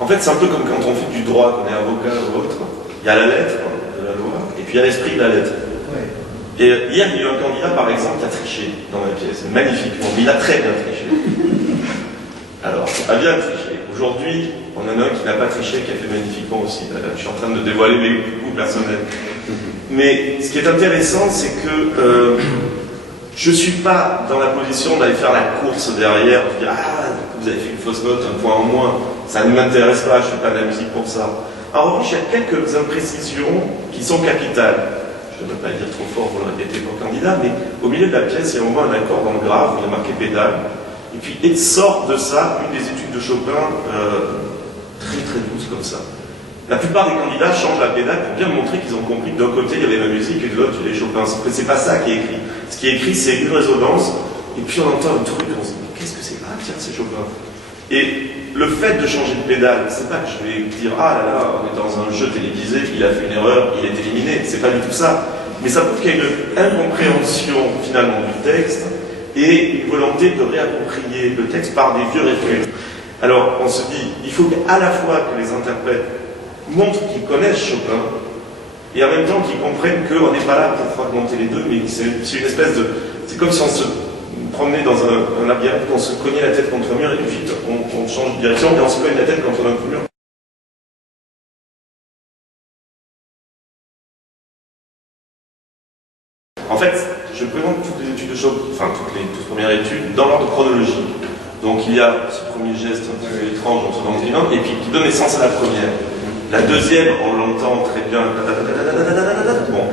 En fait, c'est un peu comme quand on fait du droit, qu'on est avocat ou autre. Il y a la lettre de la loi, et puis il y a l'esprit de la lettre. Ouais. Et hier, il y a eu un candidat, par exemple, qui a triché dans la pièce, magnifiquement, mais il a très bien triché. Alors, a bien triché. Aujourd'hui, on en a un qui n'a pas triché, qui a fait magnifiquement aussi. Je suis en train de dévoiler mes goûts personnels. Mais ce qui est intéressant, c'est que je ne suis pas dans la position d'aller faire la course derrière, de dire « Ah, vous avez fait une fausse note, un point en moins, ça ne m'intéresse pas, je ne fais pas de la musique pour ça. » En revanche, il y a quelques imprécisions qui sont capitales. Je ne veux pas le dire trop fort pour le répéter pour le candidat, mais au milieu de la pièce, il y a au moins un accord dans le grave où il y a marqué pédale. Et puis, il sort de ça une des études de Chopin très très douce comme ça. La plupart des candidats changent la pédale pour bien montrer qu'ils ont compris que d'un côté, il y avait la musique et de l'autre, il y avait Chopin. C'est pas ça qui est écrit. Ce qui est écrit, c'est une résonance, et puis on entend un truc, on se dit, qu'est-ce que c'est? Ah tiens, c'est Chopin. Et le fait de changer de pédale, c'est pas que je vais dire, ah là là, on est dans un jeu télévisé, il a fait une erreur, il est éliminé. C'est pas du tout ça. Mais ça prouve qu'il y a une incompréhension finalement du texte et une volonté de réapproprier le texte par des vieux réflexes. Alors on se dit, il faut qu'à la fois que les interprètes montrent qu'ils connaissent Chopin et en même temps qu'ils comprennent qu'on n'est pas là pour fragmenter les deux, mais c'est une espèce de... C'est comme si on se promenait dans un labyrinthe, qu'on se cognait la tête contre un mur et puis on change de direction et on se cogne la tête contre un mur. En fait, je présente toutes les études de Chopin, enfin toutes premières études, dans l'ordre chronologique. Donc il y a ce premier geste un peu étrange entre l'anténant et puis qui donne naissance à la première. La deuxième, on l'entend très bien. Bon.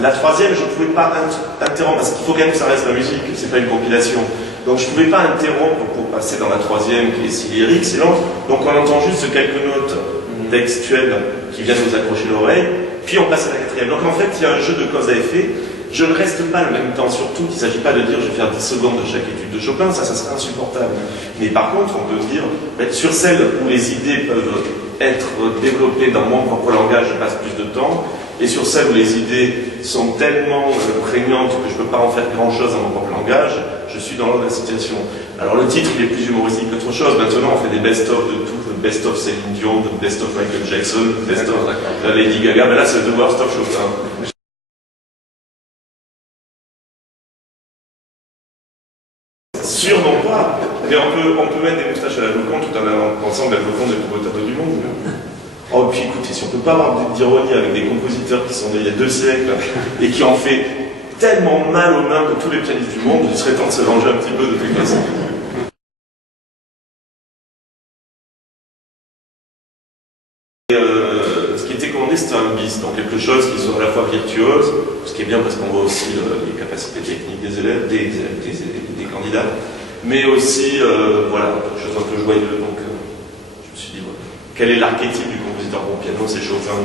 La troisième, je ne pouvais pas interrompre, parce qu'il faut quand même que ça reste la musique, c'est pas une compilation. Donc je ne pouvais pas interrompre pour passer dans la troisième, qui est si lyrique, c'est lent. Donc on entend juste quelques notes textuelles qui viennent nous accrocher l'oreille, puis on passe à la quatrième. Donc en fait, il y a un jeu de cause à effet. Je ne reste pas le même temps, surtout qu'il ne s'agit pas de dire je vais faire 10 secondes de chaque étude de Chopin, ça serait insupportable. Mais par contre, on peut dire, sur celles où les idées peuvent être développées dans mon propre langage, je passe plus de temps, et sur celles où les idées sont tellement prégnantes que je ne peux pas en faire grand-chose dans mon propre langage, je suis dans l'ordre de la situation. Alors le titre, il est plus humoristique qu'autre chose. Maintenant, on fait des best-of de tout, le best-of Céline Dion, le best-of Michael Jackson, le best-of Lady Gaga, mais là, c'est The Worst of Chopin. Sûrement pas, mais on peut mettre des moustaches à la Joconde tout en pensant que la Joconde est le plus beau tableau du monde. Oh, puis écoutez, si on ne peut pas avoir d'ironie avec des compositeurs qui sont nés il y a 2 siècles et qui ont fait tellement mal aux mains de tous les pianistes du monde, il serait temps de se venger un petit peu de toute façon. Ce qui était commandé, c'était un bis, donc quelque chose qui soit à la fois virtuose, ce qui est bien parce qu'on voit aussi les capacités techniques des élèves, des candidats, mais aussi voilà, quelque chose un peu joyeux. Donc je me suis dit, voilà, quel est l'archétype du compositeur bon piano? C'est Chopin.